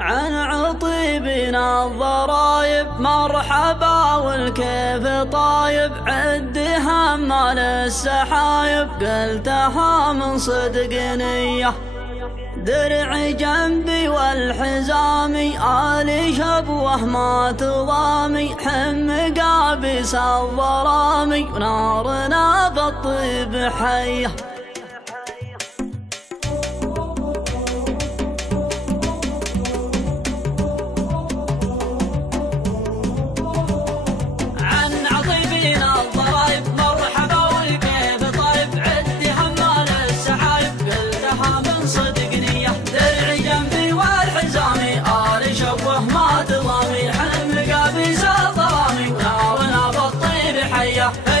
عن عطيبنا الضرايب مرحبا والكيف طايب، عد همال السحايب قلتها من صدق نية. درعي جنبي والحزامي آلي شبوه ما تضامي، حم قابس الظرامي ونارنا بالطيب حيه.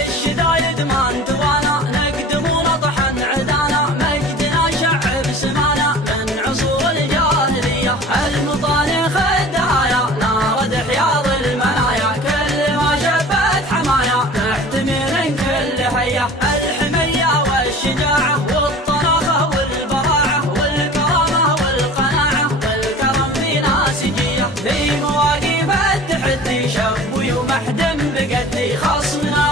الشدايد ما انتوانا نقدم ونطحن عدانا، مجدنا شعب سمانا من عصور الجاهلية. المطالخ الدهايا نارد حياض المنايا، كل ما شبت حمايا محتمل كل هيا. الحمية والشجاعة والطناخة والبراعة والكرامة والقناعة والكرم في ناسجية. في مواقف التحدي شبوي ومحدم بقدي، خصمنا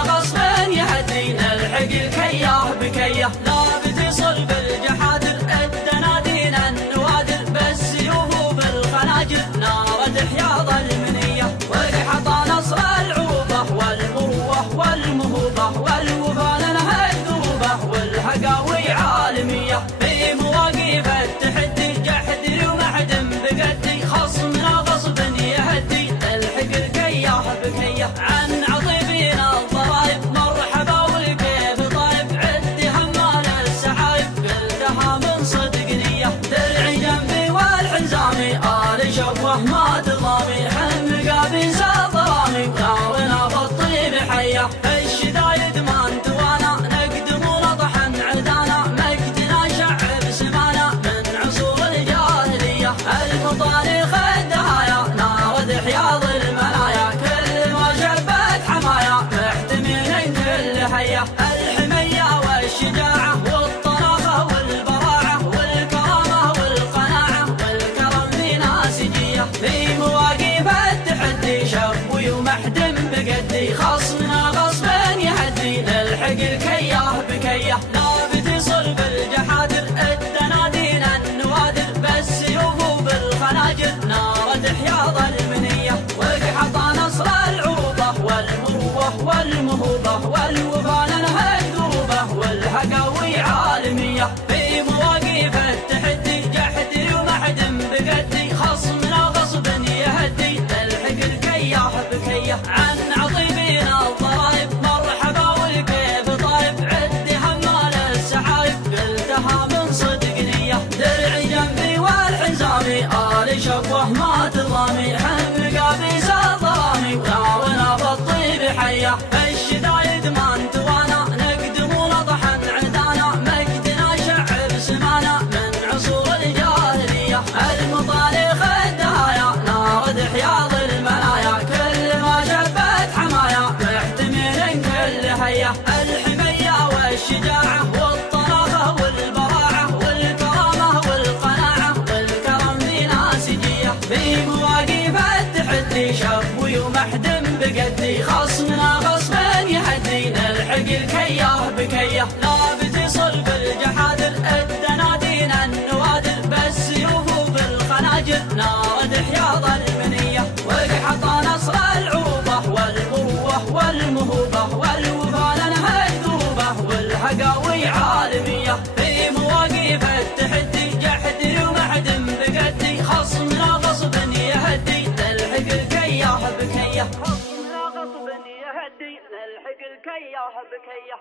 نلحق الكياه بكيه. لا بتصل بالجحادر الدنادين النوادر، بالسيوف وبالخناجر نارد حياض المنيه. وقحط نصر العروبه والمروه والمهوبه والوفا لنا الذروبه والحقاوي عالميه. في مواقف التحدي جحدر ومحدم بقدي، خصمنا غصب يهدي نلحق الكياه بكيه. عن عطيبنا الضرايب مرحبا والكيف طايب، عد همال السحايب قلتها من صدق نية. درعي جنبي والحزامي آلي شبوه ما تضامي، حم قابس الظلامي ونارنا بالطيب حيه. الشدايد ما انتوانا نقدم ونطحن عدانا، مجدنا شعب سمانا من عصور الجاهلية. المطارخ الدهايا نارد حياض المنايا، كل ما شبت حمايا محتمل كل هيا. الحمية والشجاعة والطناخة والبراعة والكرامة والقناعة والكرم في ناسجية. في مواقف التحدي شبوي ومحدم بقدي، خصمنا غصبا يهدي نلحق الكياه بكيه. لا بتصل بالجحادر الدنادين النوادر، بالسيوف وبالخناجر نارد حياض المنيه. وقحط نصر العروبه والمروه والمهوبه والوفا لنا الذروبه والحقاوي عالميه. في مواقف التحدي جحدر ومحدم بقدي، خصمنا غصب يهدي نلحق الكياه بكيه. عن عطيبنا الضرايب مرحبا والكيف طايب، عد همال السحايب قلتها من صدق نيه. درعي جنبي والحزامي آلي شبوه ما تضامي، حم قابس الظلامي ونارنا بالطيب حيه. الشدايد ما انتوانا نقدم ونطحن عدانا، مجدنا شعب سمانا من عصور الجاهلية. المطالخ الدهايا نارد حياض المنايا، كل ما شبت حمايا محتمل كل هيا. الحمية والشجاعة والطناخة والبراعة والكرامة والقناعة والكرم في ناسجية. في مواقف التحدي شبوي ومحدم بقدي، خصمنا غصبا يهدي نلحق الكياه بكيه. لا بتصل بالجحادر الدنادين النوادر، بالسيوف وبالخناجر نارد حياض المنيه. وقحط نصر العروبه والمروه والمهوبه والوفا لنا الذروبه والحقاوي عالميه. في مواقف التحدي جحدر ومحدم بقدي، خصمنا غصبا يهدي نلحق الكياه بكيه. خصمنا غصبا يهدي نلحق الكياه بكيه.